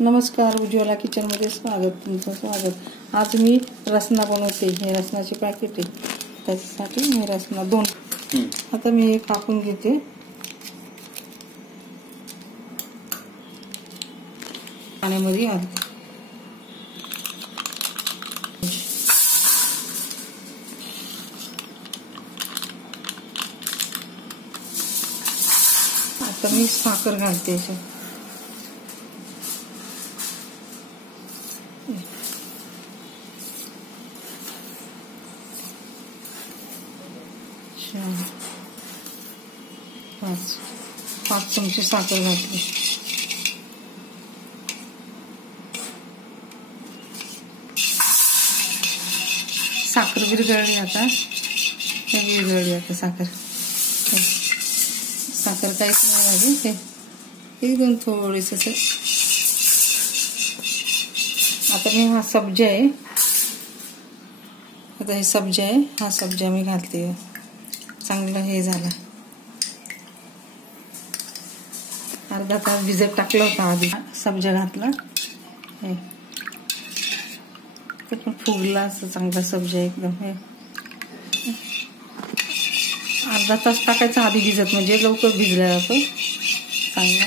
नमस्कार, उज्ज्वला किचनमध्ये तुमचं स्वागत। आज मी रसना बनवते। हे रसनाचे पॅकेट आहे, त्याच्यासाठी मी रसना 2 आता मी कापून घेते। पाण्यामध्ये घालते। आता मी साखर घालते याच्यात। पाच चमचे साखर घातली। साखर विरघळली आता, विरघळली आता साखर। साखर काहीच नाही लागेल, ते एकदम थोडीस। आता मी हा सब्जा आहे, आता हे सब्जा आहे, हा सब्जा मी घालते। चांगलं हे झालं। अर्धा तास भिजत टाकलं होतं आधी, सब्जा घातला। हे ते पण फुगला असं चांगला सब्जा एकदम। हे अर्धा तास टाकायचा आधी भिजत, म्हणजे लवकर भिजला जातो चांगला।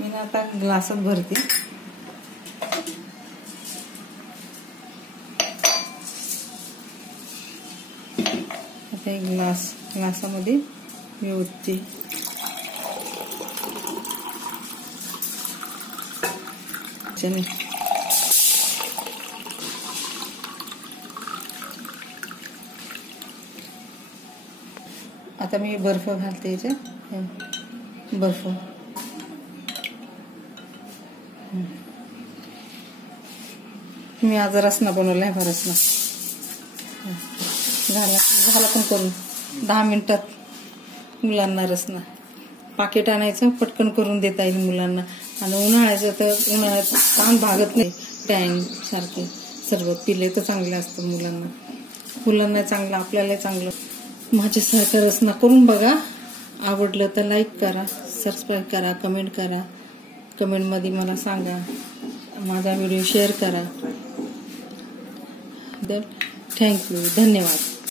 मी आता ग्लासात भरते। आता एक ग्लासामध्ये मी ओतते। आता मी बर्फ घालते याच्यात, बर्फ। मी आज रसना बनवला आहे, रसना झाला पण करून 10 मिनिटात मुलांना रसना। पाकिट आणायचं, पटकन करून देता येईल मुलांना। आणि उन्हाळ्याचं तर उन्हाळ्यात ताण भागत नाही, टँग सारखे सर्व पिले तर चांगले असतं मुलांना चांगलं, आपल्याला चांगलं। माझ्यासारखं रसना करून बघा। आवडलं तर लाईक करा, सबस्क्राईब करा, कमेंट करा। कमेंटमध्ये मला सांगा, माझा व्हिडिओ शेअर करा। थँक्यू, धन्यवाद।